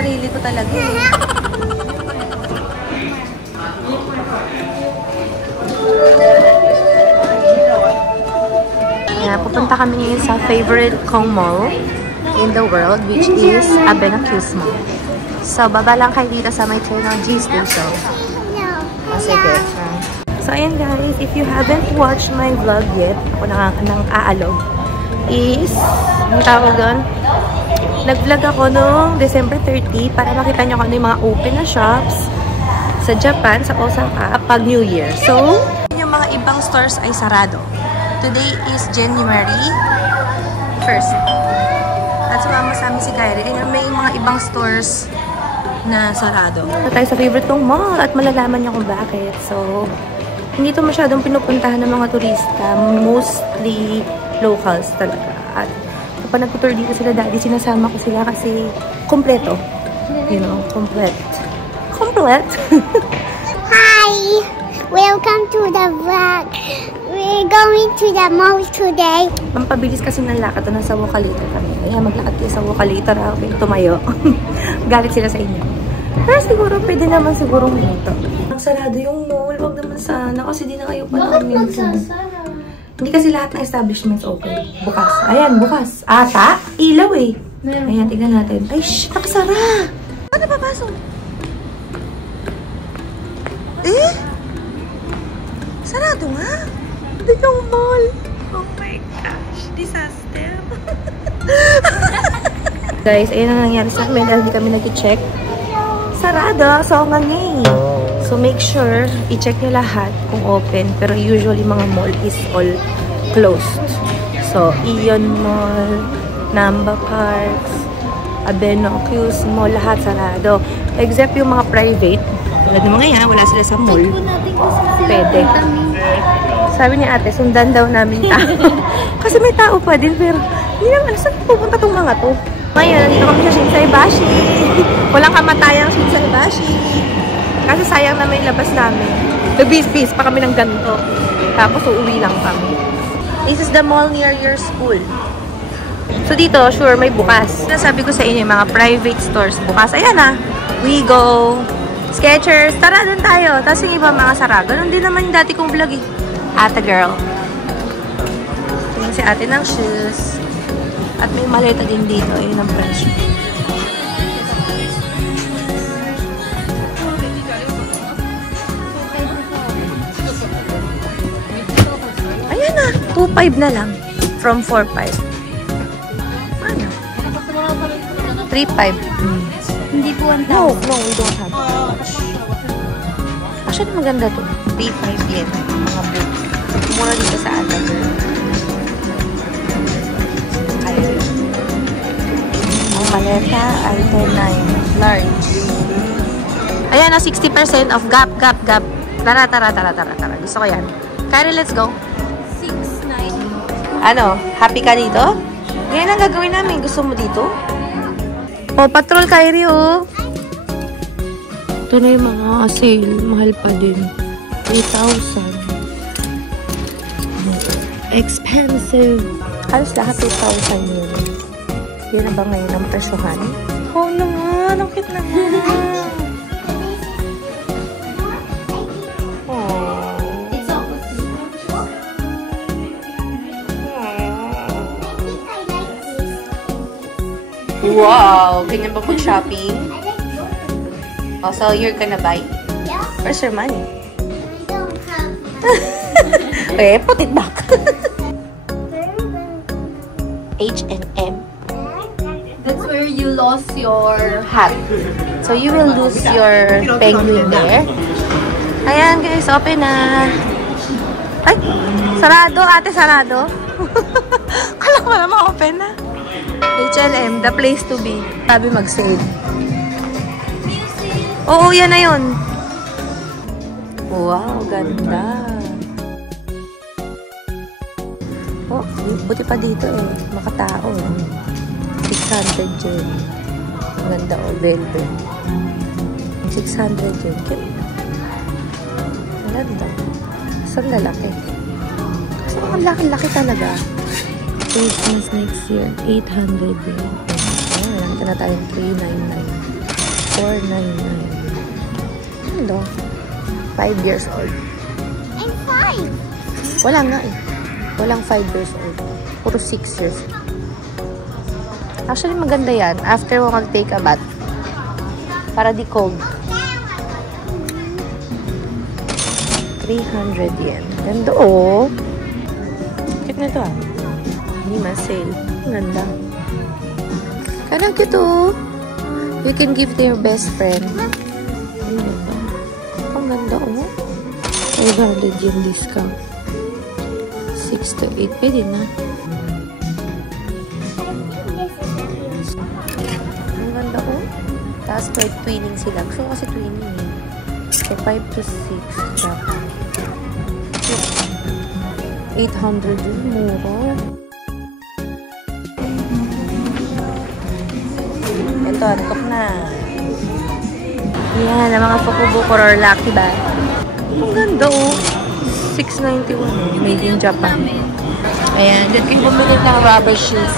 sarili ko talaga eh. Yeah, pupunta kami ngayon sa favorite kong mall in the world, which is Abenakis Mall. So, baba lang kayo dito sa may train on G Station. Sige. So, ayan guys, if you haven't watched my vlog yet, ako nang aalog, is, ang tawag doon, nag-vlog ako noong December 30 para makita nyo kung ano yung mga open na shops sa Japan, sa Osaka, pag New Year. So, yung mga ibang stores ay sarado. Today is January 1st. At sumama sa amin si Kyrie. And may mga ibang stores na sarado. So, tayo sa favorite kong mall at malalaman niyo kung bakit. So, hindi ito masyadong pinupuntahan ng mga turista. Mostly locals talaga. At kapag nagtutur dito sila daddy, sinasama ko sila kasi kompleto. You know, complete. Hi! Welcome to the vlog. We're going to the mall today. Pampabilis kasi ng lakad to, nasa Wokalita kami. Kaya maglakad kayo sa Wokalita na kami tumayo. Galit sila sa inyo. Pero siguro pwede naman siguro dito. Ang sarado yung mall. Huwag naman sana kasi di na kayo pa minsan. Hindi kasi lahat ng establishments open. Bukas. Ayan, bukas. Ata? Ilaw eh. Ayan, tignan natin. Ay, shh! Nakasara! Ano papasok? Eh? Sarado nga? Hindi yung mall. Oh my gosh. Disaster. Guys, ayun ang nangyari sa amin dahil hindi kami nag-check. Sarado. So, nga ngayon. So, make sure i-check nyo lahat kung open. Pero usually, mga mall is all closed. So, Ion Mall, Namba Parks, Abenakis Mall, lahat sarado. Except yung mga private. Tulad ng mga yan, wala sila sa mall. Pwede. Sabi ni ate, sundan daw namin tao. Kasi may tao pa din, pero hindi naman, saan pupunta itong mga to? Ngayon, nandito kami sa Shinsaibashi. Walang kamatayang Shinsaibashi. Kasi sayang na may labas namin. Nag-bis-bis pa kami ng ganito. Tapos uuwi lang kami. This is the mall near your school. So dito, sure, may bukas. Sabi ko sa inyo, mga private stores bukas. Ayan ah. We go. Skechers. Tara, dun tayo. Tapos yung iba mga sarado. Ganun din naman yung dati kong vlog eh. Ate girl. Tingin si ate ng shoes. At may maleta din dito. Ayun ang presyo. Ayan na. 2.5 na lang. From 4.5. Ano? 3.5. Hindi po 1,000. No, we don't have. Actually, maganda to. 3.5 yen. Mga book. Mura dito sa atin. Ayun. Ang maleta ay 10.9. Large. Ayan na, 60% off. Gap. Tara. Gusto ko yan. Kyrie, let's go. 6.9. Ano? Happy ka dito? Ngayon ang gagawin namin. Gusto mo dito? Oh, patrol, Kyrie, oh. Ito na yung mga sale. Mahal pa din. 3,000. Expensive. Halos lahat 2,000 yun. Yun na ba ngayon ang presyohan? Oh, naman. Ang cute naman. Wow! Ganyan ba pag-shopping? Oh, so you're gonna buy? Yeah. Where's your money? I don't have. Okay, put it back. H&M. That's where you lost your Hat. So you will lose your penguin there. Ayan guys, open na. Ay! Sarado, ate, sarado. Kala ko naman open na. H&M, the place to be. Sabi mag-sale. Oo, yan na yun. Wow, ganda. Oh, buti pa dito eh. Makatao. 600 yen. Ang ganda oh, velvet. 600 yen. Cute. Ang ganda. Saan lalaki? Kasi ang laki-laki talaga. Christmas next year, 800 yen. Ayan, nandito na tayong 399. 499. Ano? 5 years old. And 5. Wala nga eh. Walang 5 years old. Puro 6 years. Actually, maganda yan. After mo mag-take a bath. Para di cold. 300 yen. Ganda oh. Cute na to ah. Hindi man sale. Ang ganda. Parang cute oh. You can give to your best friend. Ang ganda oh. 500 yen discount. 6 to 8. Pwede na. Ang ganda oh. Tapos pwede twinning sila. Gusto ko kasi twinning eh. So 5 to 6. Dapat. 800 yun. Mura. Ito, antok na. Yan, ang mga Fukubuko or Lucky Bag. Ang ganda oh. 691. Made in Japan. Ayan, dyan kayo bumili ng rubber shoes.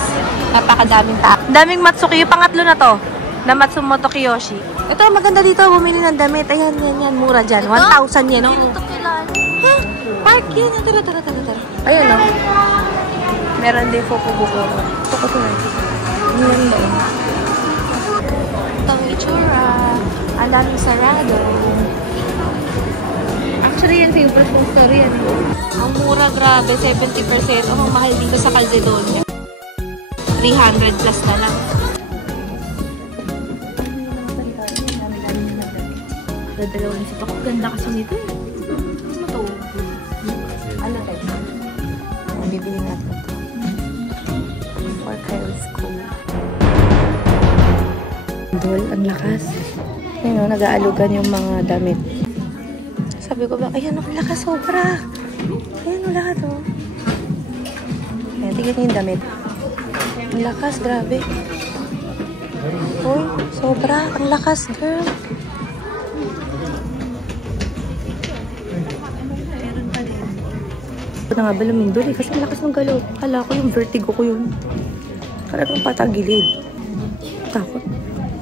Napakadaming tao. Daming Matsuki. Yung pangatlo na to. Na Matsumoto Kiyoshi. Ito, maganda dito. Bumili ng damit. Ayan, yan. Mura dyan. 1,000 yan. Oh. Ha? Park yan. Tara. Ayan o. Meron din Fukubuko. Ito ko na. Ayan ba? Itong itsura. Ang daming sarado. Actually, yan favorite kong story yan. Ang mura, grabe. 70%. Ang mahal dito sa Calzedon. 300 plus na lang. Dadalawin si Toko. Ganda kasi nito eh. Ano to? Ano tayo? Bibili natin ito. For Kyrie School. Dol, ang lakas. Ayun o, nag-aalugan yung mga damit. Sabi ko ba, ayan o, ang lakas, sobra. Ayan o, lahat o. Ayan, tignan niyo yung damit. Ang lakas, grabe. Uy, sobra. Ang lakas, girl. Na nga ba lumindol eh, kasi malakas ng galaw. Kala ko yung vertigo ko yun. Kalagang patagilid. Takot.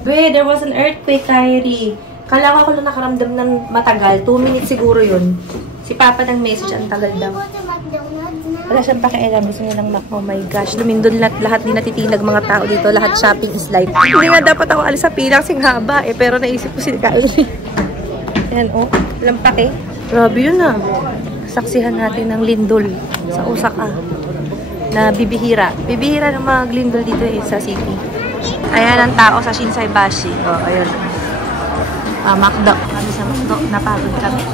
Wait, there was an earthquake, Kyrie. Kala ko ako lang nakaramdam ng matagal. 2 minutes siguro yun. Si Papa ng message, ang tagal daw. Wala siyang pakialam. Gusto niya lang oh my gosh. Lumindol lahat din natitinag mga tao dito. Lahat shopping is light. Hindi nga dapat ako alis sa pilang sing haba eh. Pero naisip ko si Kyrie. Yan oh, lampake. Grabe yun ah. Saksihan natin ng lindol sa Osaka na bibihira. Bibihira ng mga lindol dito eh, sa city. Ayan ang tao sa Shinsaibashi. Oh, ayun. Macdo. Kami sa Macdo. Napagod kami.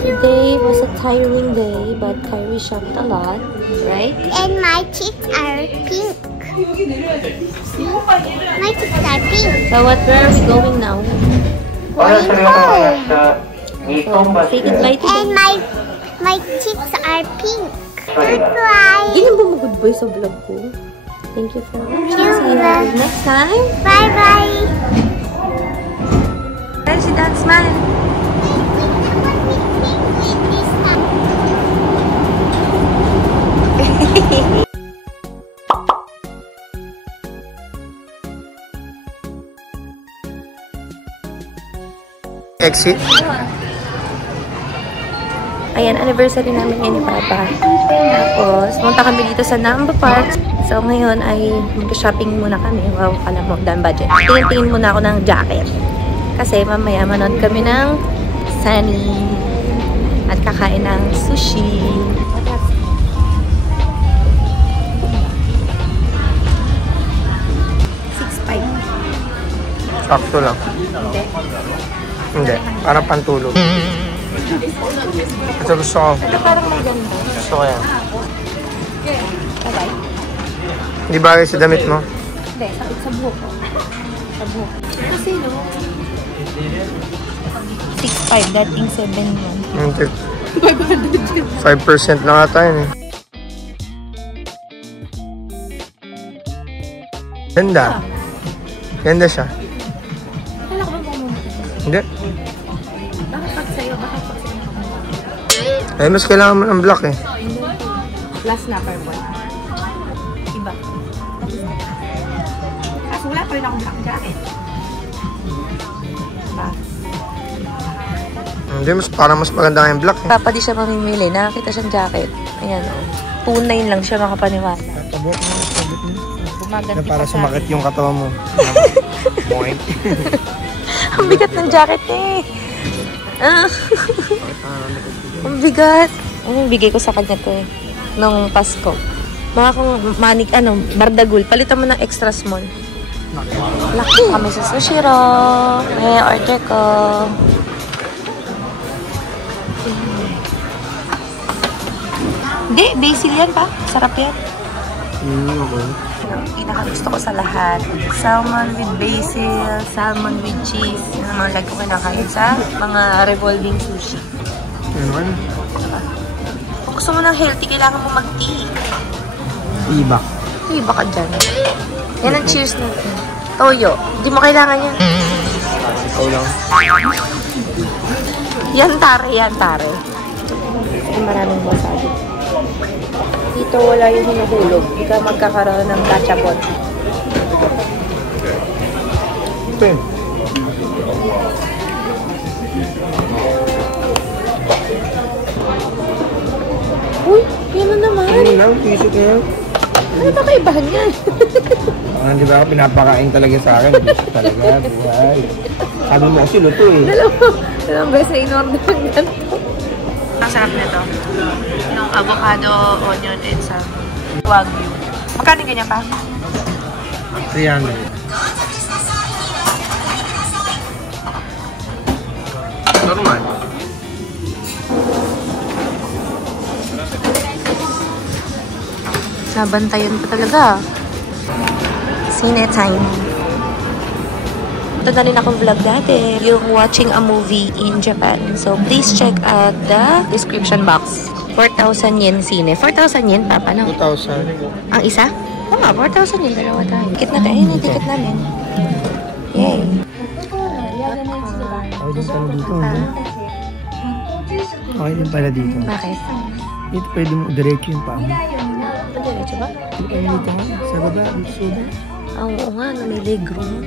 Today was a tiring day, but Kyrie shopped a lot, right? And my cheeks are pink. My cheeks are pink. So where are we going now? Going home. So, say goodbye to And my cheeks are pink. Goodbye. Ganyan ba mag-good boy sa vlog ko? Thank you for watching. See you next time. Bye-bye. Bye, si Dad, smile. Exit. Ayan, anniversary namin ngayon ni Papa. Tapos, punta kami dito sa Namba Park. So, ngayon ay mag-shopping muna kami. Wow, alam mo, damn budget. Tingin-tingin muna ako ng jacket. Kasi mamaya manood kami ng Sunny. At kakain ng sushi. Sakto lang. Hindi. Parang pantulog. Ito gusto ko. Ito parang maganda. Gusto ko yan. Bye-bye. Hindi bagay sa damit mo? Hindi, sa buhok ko. Sa buhok. Kasi no, 6.5, dating 7.1. Hindi. 5% lang ata yun eh. Ganda. Ganda siya. Kala ko ba mamumutin? Hindi. Bakit pag sa'yo? Bakit pag sa'yo? Eh, mas kailangan mo ng black eh. Plus na per one. Iba. pa rin akong black jacket. Diba? Hindi, parang mas maganda yung black. Papa di siya mamimili. Nakakita siyang jacket. Ayan o. 2.9 lang siya makapaniwala. Tabot mo. Gumaganti Na para pa sumakit yung katawan mo. Point. Ang bigat ng jacket eh. Ang bigat. Ang bigay ko sa kanya to eh. Nung Pasko. Mga kung manik, bardagul. Palitan mo ng extra small. Laki. Kami sa Sushiro. Order ko. Hindi, basil yan pa. Sarap yan. Okay. Pinaka-gusto ko sa lahat. Salmon with basil, salmon with cheese. Yan ang mga lagi ko kinakain sa mga revolving sushi. Ano? Kung gusto mo ng healthy, kailangan mo mag-tea. Iba. Iba ka dyan. Yan ang cheers natin. Toyo. Hindi mo kailangan yan. Ikaw lang. Yan tare, yan tare. Ay, maraming wasabi. Dito wala yung hinuhulog. Hindi ka magkakaroon ng gachapon. Ito yun. Uy, yun na naman. Ano lang, piso ko yan. Ano ba kaibahan yan? Di ba ako pinapakain talaga sa akin? Piso talaga, buhay. Sabi mo kasi luto eh. Dalawang beses na in-order ng ganito. Ang sarap nito. Yung avocado, onion, and sa wagyu. Magkano ganyan pa? 300. Normal. Nabantayan pa talaga. Cine time. Ito na rin akong vlog dati. Yung watching a movie in Japan. So, please check out the description box. 4,000 yen sine. 4,000 yen, Papa, no? 2,000. Ang isa? Oo nga, 4,000 yen. Dalawa tayo. Ticket na tayo. Ayun yung ticket namin. Yay. Okay din pala dito. Okay din pala dito. Bakit? Dito pwede mo diretso yung paa mo. Diretso ba? Dito nga. Sa baba. Dito sa baba. Oo nga, may leg room.